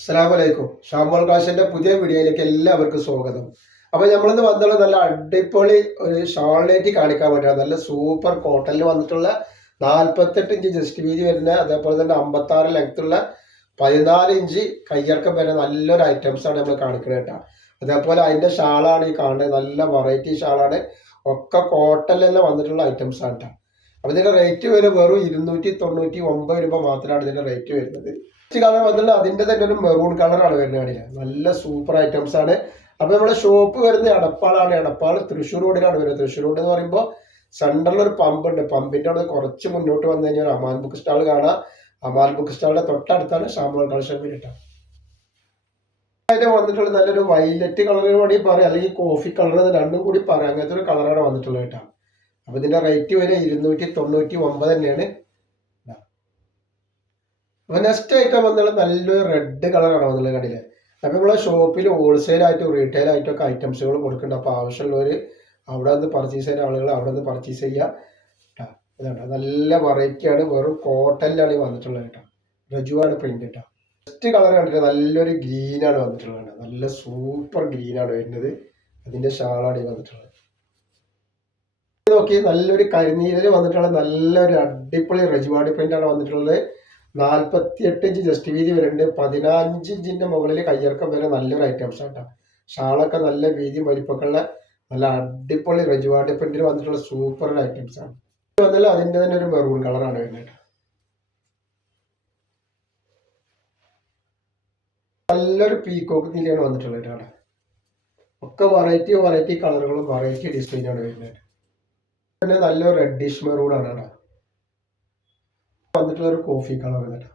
അസ്സലാമലൈക്കും. ഷാമോൾ കാശിന്റെ പുതിയ വീഡിയോയിലേക്ക് എല്ലാവർക്കും സ്വാഗതം. അപ്പൊ നമ്മളിന്ന് വന്നുള്ള നല്ല അടിപൊളി ഒരു ഷാളിനേറ്റ് കാണിക്കാൻ വേണ്ടിയാണ്. നല്ല സൂപ്പർ കോട്ടണിൽ വന്നിട്ടുള്ള 48 ഇഞ്ച് ജസ്റ്റ് വീതി വരുന്ന, അതേപോലെ തന്നെ 56 ലെങ്ത്തുള്ള 14 ഇഞ്ച് കയ്യിറക്കം വരുന്ന നല്ലൊരു ഐറ്റംസ് ആണ് നമ്മൾ കാണിക്കുന്നത് കേട്ടോ. അതേപോലെ അതിന്റെ ഷാളാണ് ഈ കാണുന്നത്. നല്ല വെറൈറ്റി ഷാളാണ്. ഒക്കെ കോട്ടണിൽ തന്നെ വന്നിട്ടുള്ള ഐറ്റംസ് ആണ് കേട്ടോ. അപ്പൊ ഇതിന്റെ റേറ്റ് വരും വെറും 299 രൂപ മാത്രമാണ് ഇതിന്റെ റേറ്റ് വരുന്നത്. കളർ വന്നിട്ട് അതിന്റെ തന്നെ ഒരു മെറൂൺ കളറാണ് വരുന്നത്. നല്ല സൂപ്പർ ഐറ്റംസ് ആണ്. അപ്പൊ നമ്മുടെ ഷോപ്പ് വരുന്നത് എടപ്പാളാണ്. എടപ്പാൾ തൃശ്ശൂർ റോഡിലാണ് വരുന്നത്. തൃശ്ശൂർ റോഡ് എന്ന് പറയുമ്പോൾ സെൻട്രലിൽ ഒരു പമ്പ് ഉണ്ട്. പമ്പിന്റെ അവിടെ കുറച്ച് മുന്നോട്ട് വന്നു കഴിഞ്ഞാൽ അമാൻ ബുക്ക് സ്റ്റാൾ കാണാം. അമാൻ ബുക്ക് സ്റ്റാളിന്റെ തൊട്ടടുത്താണ് ഷാമോൾ കളക്ഷൻ വേണ്ടിയിട്ട്. അതിന്റെ വന്നിട്ടുള്ള നല്ലൊരു വൈലറ്റ് കളർ കൂടി പറയാം, അല്ലെങ്കിൽ കോഫി കളർ, രണ്ടും കൂടി പറയാം. അങ്ങനത്തെ ഒരു കളറാണ് വന്നിട്ടുള്ളത് കേട്ടോ. അപ്പൊ ഇതിന്റെ റേറ്റ് വരെ 299 തന്നെയാണ്. അപ്പൊ നെക്സ്റ്റ് ഐറ്റം വന്നുള്ള നല്ലൊരു റെഡ് കളറാണ് വന്നുള്ളത് കണ്ടില്ലേ. അപ്പൊ നമ്മളെ ഷോപ്പിൽ ഹോൾസെയിൽ ആയിട്ടും റീറ്റെയിൽ ആയിട്ടും ഒക്കെ ഐറ്റംസുകൾ കൊടുക്കുന്നുണ്ട്. അപ്പൊ ആവശ്യമുള്ളവർ അവിടെ നിന്ന് പർച്ചേസ് ചെയ്യുന്ന ആളുകൾ അവിടെ നിന്ന് പർച്ചേസ് ചെയ്യുക കേട്ടോ. ഇതാണ് നല്ല വെറൈറ്റിയാണ്. വെറും കോട്ടണിലാണ് വന്നിട്ടുള്ളത് കേട്ടോ. രജുവാണ് പ്രിന്റ് കേട്ടോ. നെക്സ്റ്റ് കളർ കണ്ടിട്ട് നല്ലൊരു ഗ്രീനാണ് വന്നിട്ടുള്ളത്. നല്ല സൂപ്പർ ഗ്രീനാണ് വരുന്നത്. അതിന്റെ ഷാളാണ് ഈ വന്നിട്ടുള്ളത്. നോക്കി നല്ലൊരു കരിനീലിൽ വന്നിട്ടുള്ള നല്ലൊരു അടിപൊളി റജുവാടി പ്രിന്റ് ആണ് വന്നിട്ടുള്ളത്. 48 ഇഞ്ച് ജസ്റ്റ് വീതി വരുന്നുണ്ട്. 15 ഇഞ്ചിന്റെ മുകളിൽ കയ്യിറക്കം വരെ നല്ലൊരു ഐറ്റംസ് ആട്ടോ. ഷാളൊക്കെ നല്ല വീതിയും വലിപ്പൊക്കെ ഉള്ള നല്ല അടിപൊളി റജുവാടി പ്രിന്റിൽ വന്നിട്ടുള്ള സൂപ്പർ ഐറ്റംസ് ആണ്. വന്നാൽ അതിന്റെ തന്നെ ഒരു മെറൂൺ കളറാണ് വരുന്നത്. നല്ലൊരു പീക്കോക്ക് നീലയാണ് വന്നിട്ടുള്ളത് കേട്ടോ. ഒക്കെ വെറൈറ്റി കളറുകളും വെറൈറ്റി ഡിസൈനാണ് വരുന്നത്. പിന്നെ നല്ലൊരു റെഡിഷ് മെറൂൺ ആണ് കേട്ടോ വന്നിട്ടുള്ള ഒരു കോഫി കളർ കേട്ടോ.